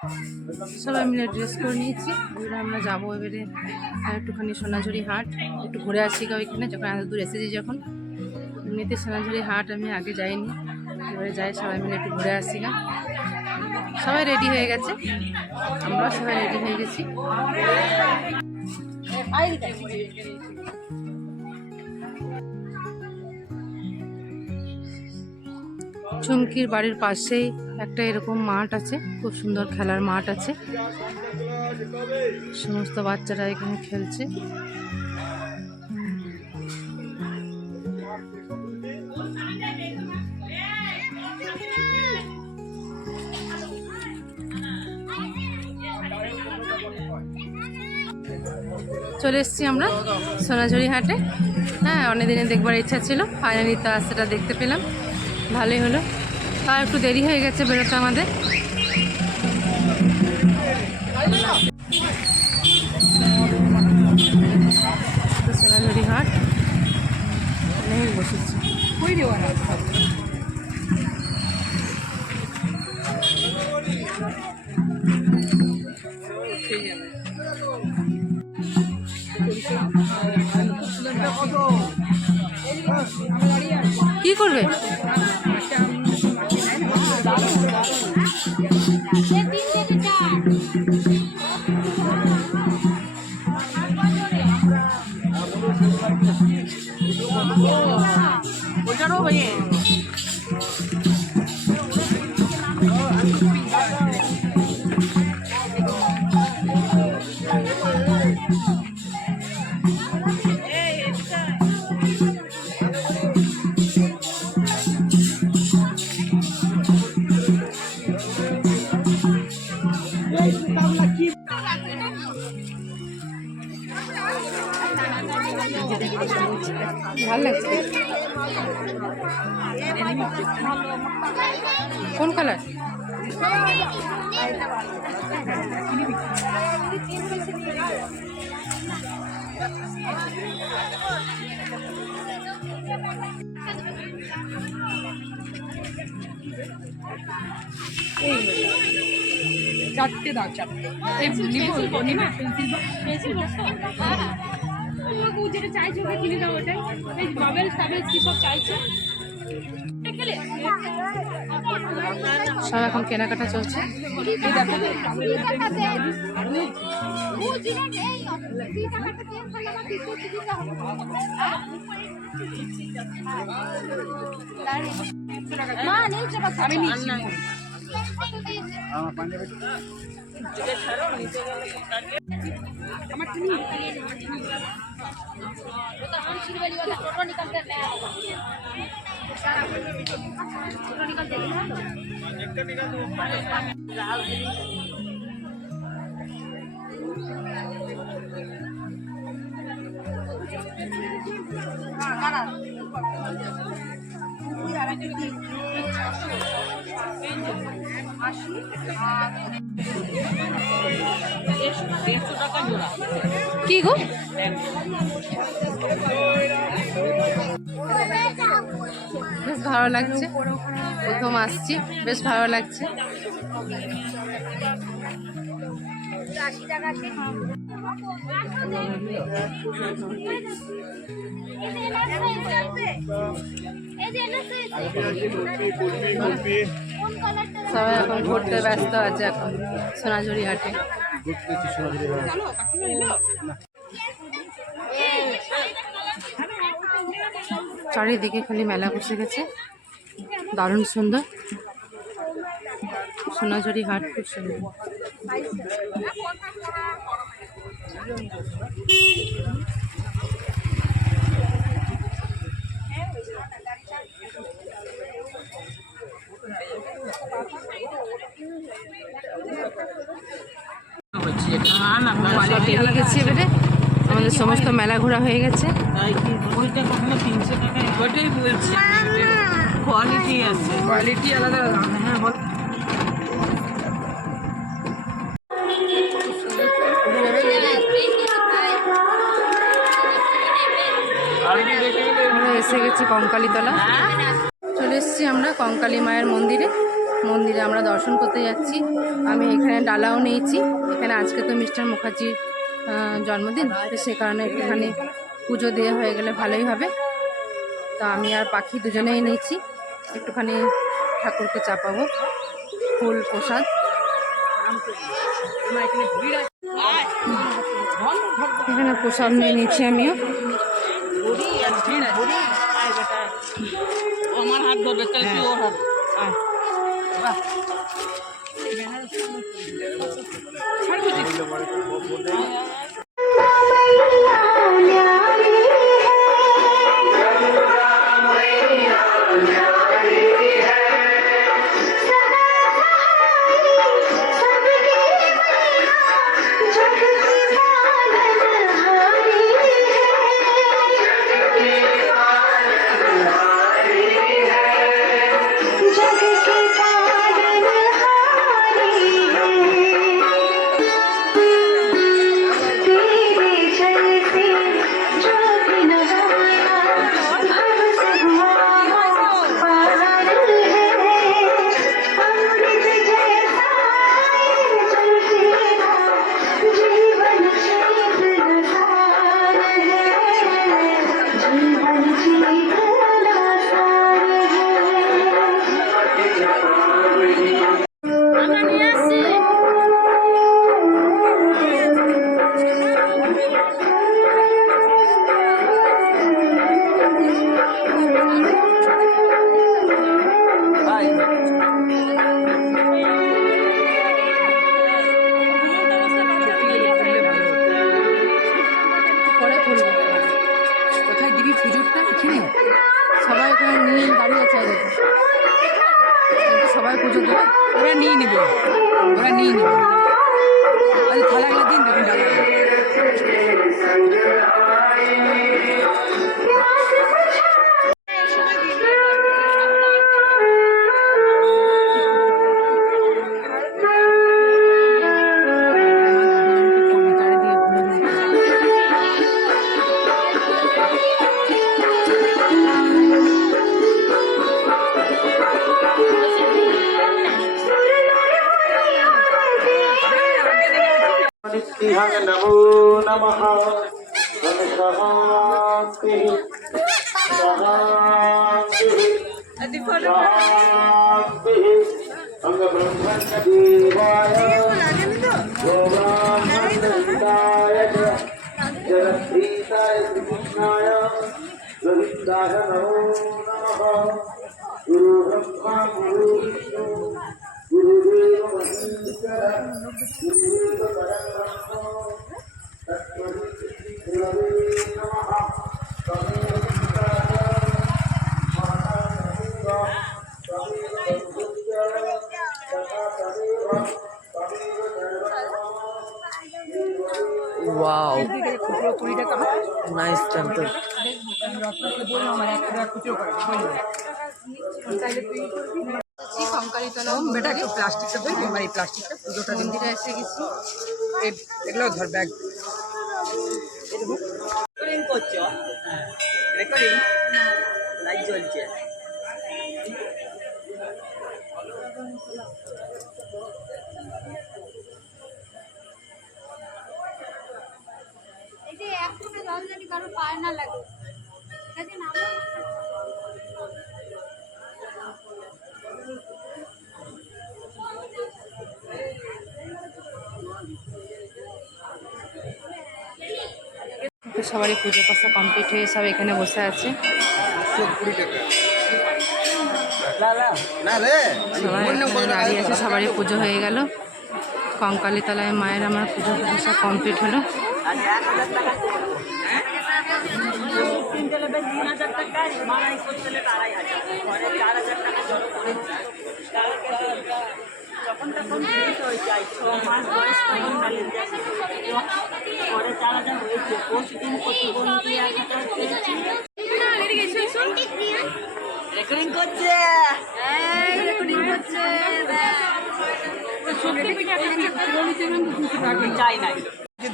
সবাই মিলে ড্রেস করে নিয়েছি। এবারে আমরা যাবো এবারে একটুখানি সোনাঝুরি হাট, একটু ঘুরে আসি গা ওইখানে, যখন এত দূর এসেছি যখন। এমনিতে সোনাঝুরি হাট আমি আগে যাইনি, এবারে যাই সবাই মিলে একটু ঘুরে আসি গা। সবাই রেডি হয়ে গেছে, আমরাও সবাই রেডি হয়ে গেছি। চুমকির বাড়ির পাশেই একটা এরকম মাঠ আছে, খুব সুন্দর খেলার মাঠ আছে, সমস্ত বাচ্চারা এখানে খেলছে। চলে এসেছি আমরা সোনাঝুরি হাটে। হ্যাঁ, অনেকদিনে দেখবার ইচ্ছা ছিল, ফাইনালি তা সেটা দেখতে পেলাম, ভালোই হলো। তা একটু দেরি হয়ে গেছে বেরোতে আমাদের। সোনাঝুরি হাট অনেক বসেছি। কি করবে? ভালো লাগছে। কোন কালার? চারটে দাও, চারটে। যেটা চাইছো ওটা কিনে দাও, ওটাই বাবেলস টাবেলস কি সব চাইছো। সব এখন কেনাকাটা চলছে। আমি নিচ্ছি। কি গো? বেশ ভালো লাগছে, প্রথম আসছি, বেশ ভালো লাগছে। সবাই এখন ঘুরতে ব্যস্ত আছে এখন সোনাঝুরি হাটে। চারিদিকে খালি মেলা বসে গেছে, দারুণ সুন্দর সোনাঝুরি হাট, খুব সুন্দর। বেরিয়ে গেছি এবারে, আমাদের সমস্ত মেলা ঘোরা হয়ে গেছে। কোয়ালিটি আলাদা। হ্যাঁ বল। আমরা এসে গেছি কঙ্কালীতলা, চলে এসেছি আমরা কঙ্কালী মায়ের মন্দিরে। মন্দিরে আমরা দর্শন করতে যাচ্ছি। আমি এখানে ডালাও নিয়েছি। এখানে আজকে তো মিস্টার মুখার্জির জন্মদিন, তো সে কারণে একটুখানি পুজো দেওয়া হয়ে গেলে ভালোই হবে। তো আমি আর পাখি দুজনেই নিয়েছি, একটুখানি ঠাকুরকে চাপাবো ফুল প্রসাদ। এখানে প্রসাদ নিয়ে নিচ্ছি আমিও। আমার হাত ধরবে তাহলে তুই ওর হাত কোথায় দিবি পুজোরটা? এখানে সবাই এখানে নিয়ে দাঁড়িয়ে আছে, সবাই পুজো দেবে, ওরা নিয়ে নেবে, ওরা নিয়ে নেবে। আরে থালাগুলো দিন, দেখুন ডালা नमो नमः शान्तिः अंगब्रह्मण्यदेवाय गोब्राह्मणहिताय जगद्गीताय श्रीकृष्णाय गोविन्दाय नमो नमः गुरु ब्रह्मा गुरु विष्णु गुरुदेव महेश्वर गुरुदेव परब्रह्म तत्त्वविद् गुरवे नमः तमेव पिताय माता तमेव बन्धुश्च तथा तमेव Wow, nice temple. বেটা কেউ প্লাস্টিকটা ধর, আমার এই প্লাস্টিকটা পুজোটা মন্দিরে এসে গেছি। এগুলো ধর ব্যাগ। রেকর্ডিং করছো? রেকর্ডিং লাইভ চলছে। এই যে এক ফোঁটা জল যদি কারো পায় না লাগে কাজে নামো সবারই পুজো পাশা কমপ্লিট হয়ে সব এখানে বসে আছে। সবাই এখানে দাঁড়িয়ে আছে, সবারই পুজো হয়ে গেল। কঙ্কালী তলায় মায়ের আমার পুজো সব কমপ্লিট হলো। যখন তখন হয়ে যায় 6 মাস বয়স তখন কালী পরে 4000 হয়েছে। প্রতিদিন প্রতিবন্ধী 1000 পেয়েছি। রেকর্ডিং করছে, রেকর্ডিং করছে। চাই নাই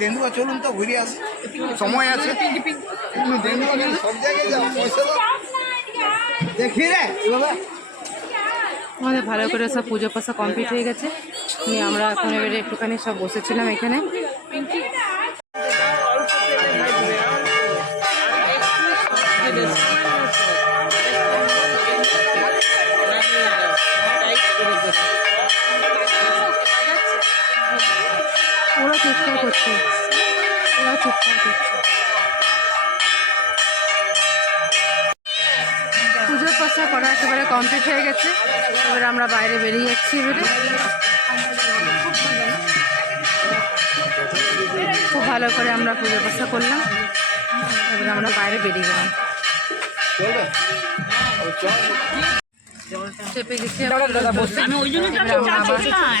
দেন্দুয়া চলুন তো ঘুরে আসি, সময় আছে। দেন্দুয়া সব জায়গায় যাও, পয়সা দাও। দেখি রে বাবা আমাদের ভালো করে সব পুজো পাশা কমপ্লিট হয়ে গেছে, নিয়ে আমরা এখন এবারে একটুখানি সব বসেছিলাম এখানে। ওরা চিৎকার করছে, ওরা চিৎকার করছে। পুজোর পাশা করা একেবারে কমপ্লিট হয়ে গেছে, এবারে আমরা বাইরে বেরিয়ে যাচ্ছি। এবারে খুব ভালো করে আমরা পুজোর পাশা করলাম, এবারে আমরা বাইরে বেরিয়ে গেলাম। চেপে গেছি আমি ওই জন্য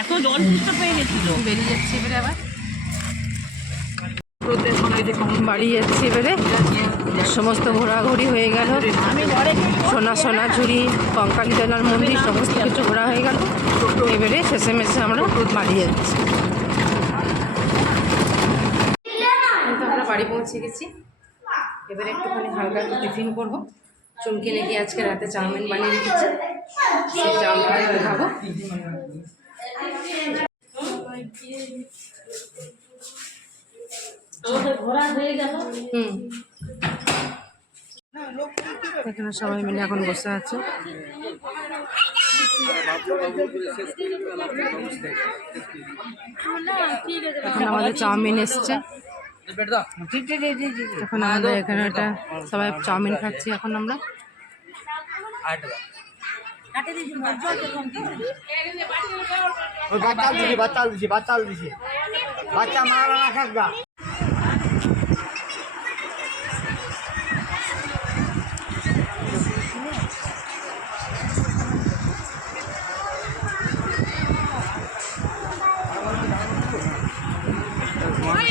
এত জল বুঝতে পেয়ে গেছিল। বেরিয়ে যাচ্ছি এবারে আবার বাড়ি যাচ্ছি। এবারে সমস্ত ঘোরাঘুরি হয়ে গেল, সোনাঝুরি, কঙ্কালীতলার মন্দির সমস্ত কিছু ঘোরা হয়ে গেল। এবারে শেষে মেশে আমরা বাড়ি যাচ্ছি। আমরা বাড়ি পৌঁছে গেছি, এবারে একটুখানি হালকা একটু টিফিন করবো। চুমকি নাকি আজকে রাতে চাউমিন বানিয়ে রেখেছে, সেই চাউমিন খাবো। এখানে সবাই মিলে এখন বসে আছে। এখন আমাদের চাউমিন এসছে, এখন আমাদের এখানে এটা সবাই চাউমিন খাচ্ছি। এখন আমরা বাচ্চা মারা না থাকবা।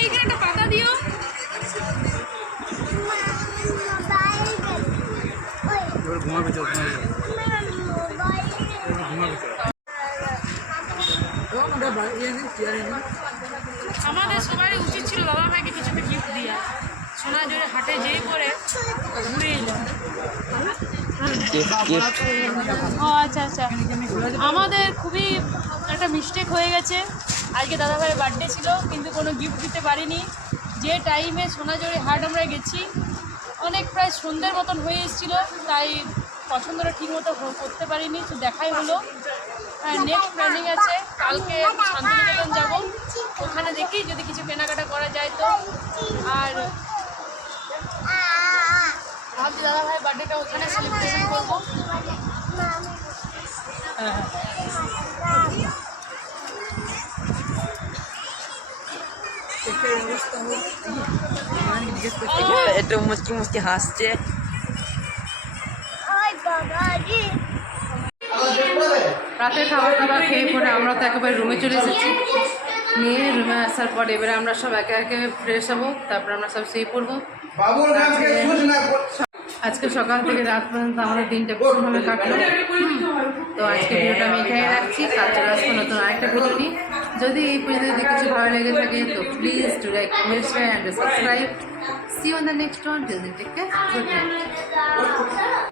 এইখানে একটা পাতা দিও। আমাদের সবারই উচিত ছিল বাবা মাকে কিছু একটা গিফট দিয়া। সোনাঝুরি হাটে যেই পরে ঘুরে এলাম। ও আচ্ছা আচ্ছা, আমাদের খুবই একটা মিস্টেক হয়ে গেছে। আজকে দাদাভাইয়ের বার্থডে ছিল, কিন্তু কোনো গিফট দিতে পারিনি। যে টাইমে সোনাঝুরি হাট আমরা গেছি অনেক প্রায় সন্ধ্যের মতন হয়ে এসেছিলো, তাই পছন্দটা ঠিক মতো করতে পারিনি, তো দেখাই হলো। নেক্সট প্ল্যানিং আছে কালকে শান্তিনিকেতন যাব, ওখানে দেখি যদি কিছু কেনাকাটা করা যায় তো। আর ভাবছি দাদাভাই বার্থডেটা ওখানে সেলিব্রেশন করবো। একটু মুচকি মুচকি হাসছে। রাতের খাবার দাবার খেয়ে পরে আমরা তো একেবারে রুমে চলে এসেছি। নিয়ে রুমে আসার পর এবারে আমরা সব একে একে ফ্রেশ হবো, তারপর আমরা সব শুয়ে পড়বো। আজকে সকাল থেকে রাত পর্যন্ত আমাদের দিনটা ভীষণভাবে কাটলো। তো আজকে ভিডিওটা আমি এখানে রাখছি, কাল চলে আসবো নতুন আরেকটা ভিডিও নিয়ে। যদি এই পর্যন্ত যদি কিছু ভালো লেগে থাকে তো please do like, comment, share and subscribe. See you on the next one. Till then take care, good night.